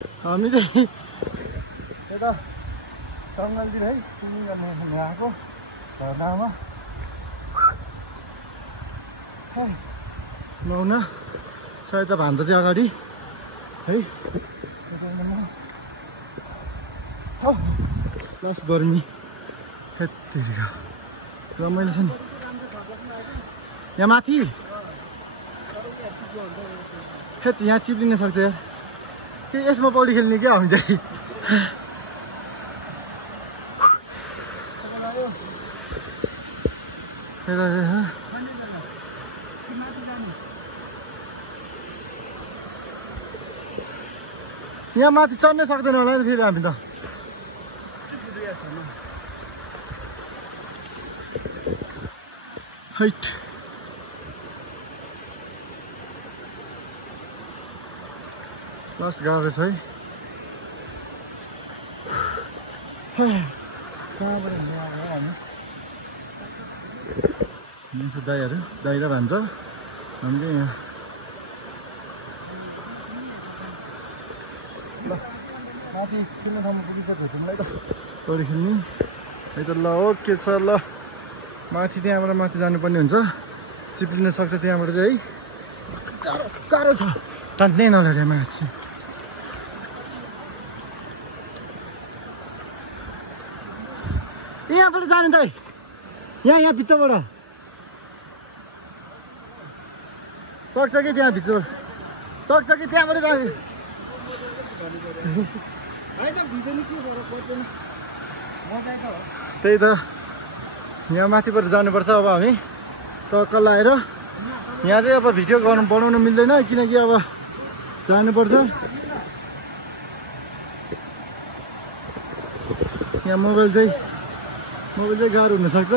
हामी चाहिँ यता जङ्गलतिर है स्विमिङ गर्न आएको झरनामा नुहाउन सायद भान्जा चाहिँ अगाडि है प्लस गर्मी हेत्तेरिका रमाइलो छ नि यहाँ माथि हेत यहाँ चिप्लिन सक्छ यार के यसमा पौडी खेल्ने क्या हामी चाहिँ यहाँ माथि चढ्नै सक्दैन होला नि फेरि हामी त हाइट बस गाह्रो छ है कहाँबाट हामी दाइहरू दाइ र भन्छ हामी चाहिँ यहाँ ल माथि खेल्ने ठाउँमा पुगिसकेको छु मलाई त पौडी खेल्ने है त ल ओके छ ल माथि त्यहाँबाट माथि जानुपर्ने हुन्छ चिप्लिन सक्छ त्यहाँबाट चाहिँ है गाह्रो गाह्रो छ तान्नै नलड्यो माथि यहाँबाट जाने दाइ यहाँ भित्रबाट सक्छ कि त्यहाँ भित्र सक्छ कि त्यहाँबाट जाने त्यही त यहाँ माथिबाट जानुपर्छ अब हामी टक्क लगाएर यहाँ चाहिँ अब भिडियो बनाउन मिल्दैन किनकि अब जानुपर्छ यहाँ मोबाइल चाहिँ गाह्रो हुनसक्छ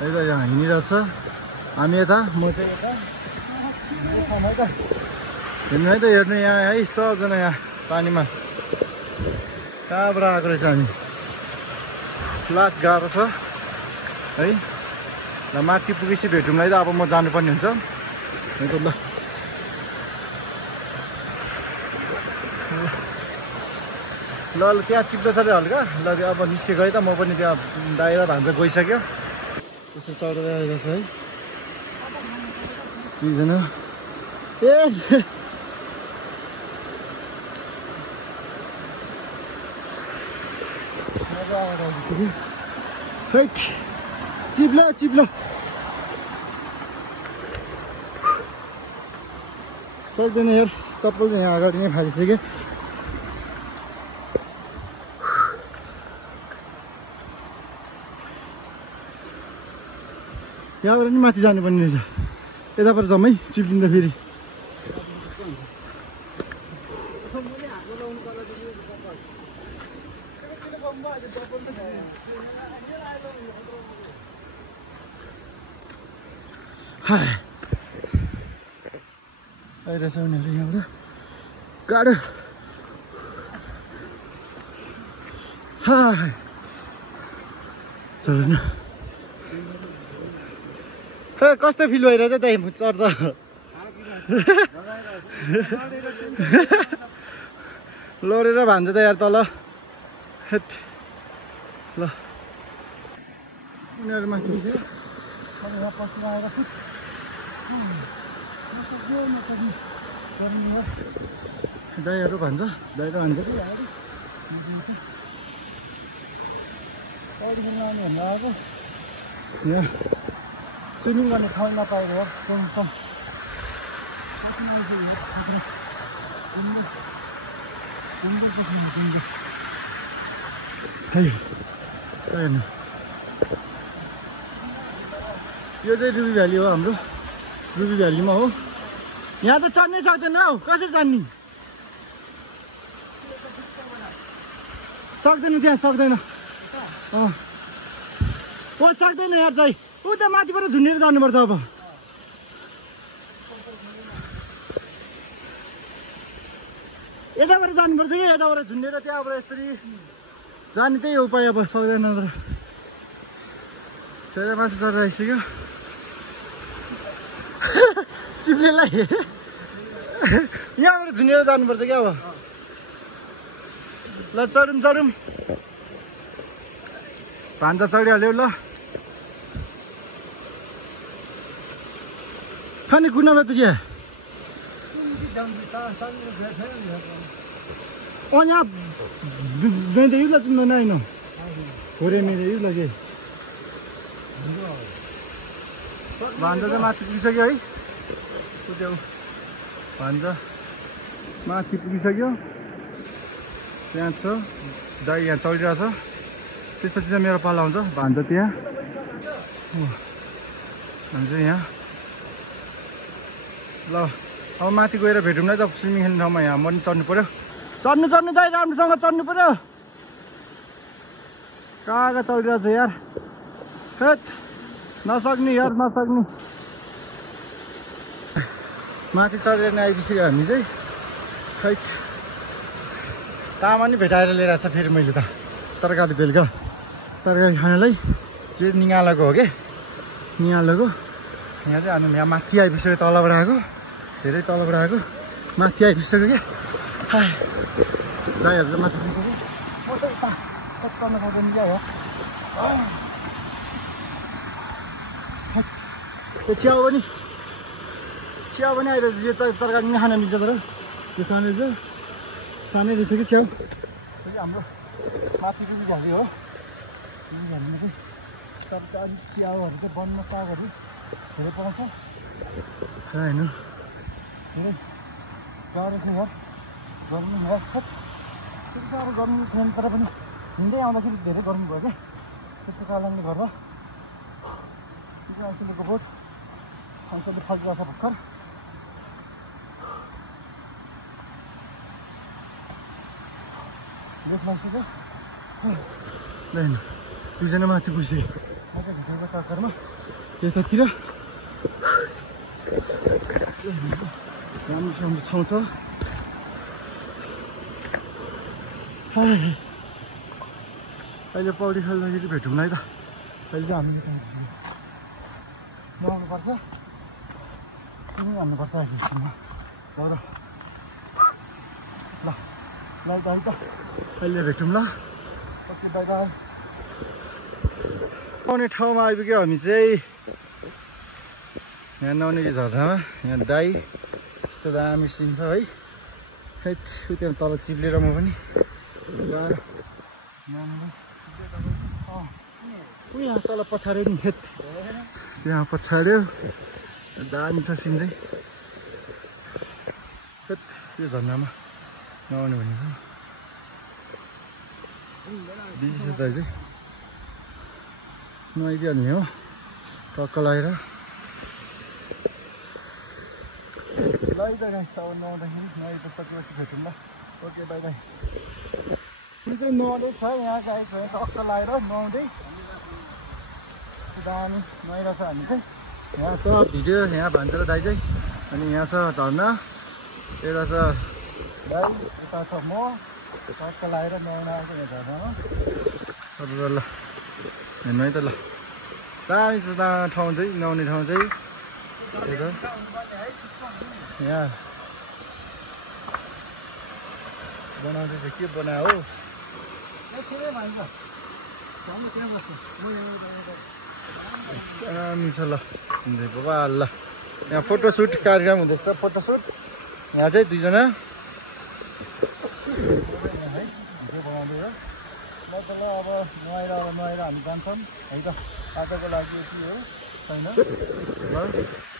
है त यहाँ हिँडिरहेछ हामी यता म चाहिँ यता हिँड्नु है त हेर्नु यहाँ है सबजना यहाँ पानीमा कहाँबाट आएको रहेछ हामी लास्ट गाह्रो छ है ल माथि पुगेपछि भेटौँला है त अब म जानुपर्ने हुन्छ ल ल त्यहाँ चिप्लो छ अरे हल्का ल अब निस्केको है त म पनि त्यहाँ दाइरा भान्जा गइसक्यो त्यसो चढेर आएको छ है दुईजना ए चिप्लो सक्दैन यार चप्पल चाहिँ यहाँ अगाडि नै फालिसक्यो यहाँबाट नि माथि जानुपर्ने रहेछ यताबाट जम्मै चिप्लिँदा फेरि आइरहेछ उनीहरू यहाँबाट गाह्रो चढ्नु कस्तो फिल भइरहेछ दाइ चढ्दा लडेर भान्छ त यार तल ल उनीहरू माथि यहाँ पसेर आएर दाइहरू भन्छ दाइ र भन्छ पौडी खेल्न आउने भन्नु आएको यहाँ स्विमिङ गर्ने ठाउँ नपाएर हो यो चाहिँ रुबी भ्याली हो हाम्रो रुबी भ्यालीमा हो यहाँ त चढ्नै सक्दैन हौ कसरी चढ्ने सक्दैन त्यहाँ सक्दैन सक्दैन यार दाइ उता माथिबाट झुन्डेर जानुपर्छ अब यताबाट जानुपर्छ कि यताबाट झुन्डेर त्यहाँबाट यसरी जाने त्यही उपाय अब सक्दैन तर त्यही माथि चढेर आइसक्यो चिप्लेलाई यहाँबाट झुनेर जानुपर्छ क्या अब ल चढौँ भान्जा चढिहाल्यो ल खाने कुनामा त के यहाँ युला तिम्रो नाइन खोरे मेरो युला के भान्जा त माथि पुगिसक्यो है कुद्यौ भान्जा माथि पुगिसक्यो त्यहाँ छ दाइ यहाँ चलिरहेछ त्यसपछि चाहिँ मेरो पाला हुन्छ भान्जा त्यहाँ हामी चाहिँ यहाँ ल अब माथि गएर भेटौँ न त स्विमिङ खेल्ने ठाउँमा यहाँ पनि चढ्नु पर्यो चढ्नु दाइ राम्रोसँग चढ्नु पर्यो कहाँ चढिरहेछ यार हेत नसक्ने यार नसक्ने माथि चढेर नै आइपुग्यो हामी चाहिँ खैट तामा नि भेटाएर लिएर छ फेरि मैले त तरकारी बेलुका तरकारी खानालाई चाहिँ निगालाको हो कि निगालाको यहाँ चाहिँ हामी यहाँ माथि आइपुग्यो तलबाट आएको धेरै तलबाट आएको माथि आइपुग्यो क्या दाइहरू चाहिँ माथि पुगिसक्यो म चाहिँ यता कत्तामा खाँदैन क्या हो त्यो च्याउ पनि आइरहेछ यो तरकारी पनि खान मिल्छ तर त्यो सानै छ सानै रहेछ कि च्याउ हाम्रो माथि पनि झरी हो झरीमा चाहिँ तरकारी च्याउहरू चाहिँ बन्न सागहरू धेरै पाउँछ होइन धेरै गाह्रो छ यार गर्मी यार त्यति साह्रो गर्मी थिएन तर पनि हिँड्दै आउँदाखेरि धेरै गर्मी भयो क्या त्यसको कारणले गर्दा आइसकेको बोट आइसकेले फर्किरहेको छ भर्खर बेस मान्छे होइन दुईजना माथि पुगेँ म चाहिँ भित्रको चक्करमा यतातिर राम्रो ठाउँ छ अहिले पौडी खेल्दाखेरि भेटौँ न है त अहिले चाहिँ हामी नुहाउनुपर्छ स्विमिङ हाल्नुपर्छ अहिले एकछिनमा ल ल त है त अहिले भेटौँ ल ओके बाई बाई आउने ठाउँमा आइपुग्यो हामी चाहिँ यहाँ नुहाउने झरनामा यहाँ दाई यस्तो दामी सिन छ है हेट त्यहाँ तल चिप्लेर म पनि यहाँ तल पछाडि नि हेट त्यहाँ पछाड्यो दामी छ सिन चाहिँ हेट त्यो झरनामा नुहाउने भनेको बिजी छ दाइ चाहिँ नुहाइदिइहाल्ने हो टक्क लगाएर लगाइदिएर अब नुहाउँदाखेरि नुहाइसकेपछि भेटौँ ल ओके बाई बाई यो चाहिँ नुहाउँदै छ यहाँ गाई छ टक्क लगाएर नुहाउँदै दामी नुहाइरहेको छ हामी चाहिँ यहाँ छ भिडियो यहाँ भन्छ दाइ चाहिँ अनि यहाँ छ झर्ना यता छ दाइ यता छ म टक्क लगाएर नुहाउन आएको यहाँ झर्नामा सबै ल हेर्नु है त ल दामी छ ठाउँ चाहिँ नुहाउने ठाउँ चाहिँ यहाँ बनाउँदैछ के बनायो हो दामी छ ल बाबा ल यहाँ फोटोसुट कार्यक्रम हुँदैछ फोटोसुट यहाँ चाहिँ दुईजना बनाउँदै हो ल त ल अब नुहाएर हामी जान्छौँ है त आजको लागि यति हो छैन ल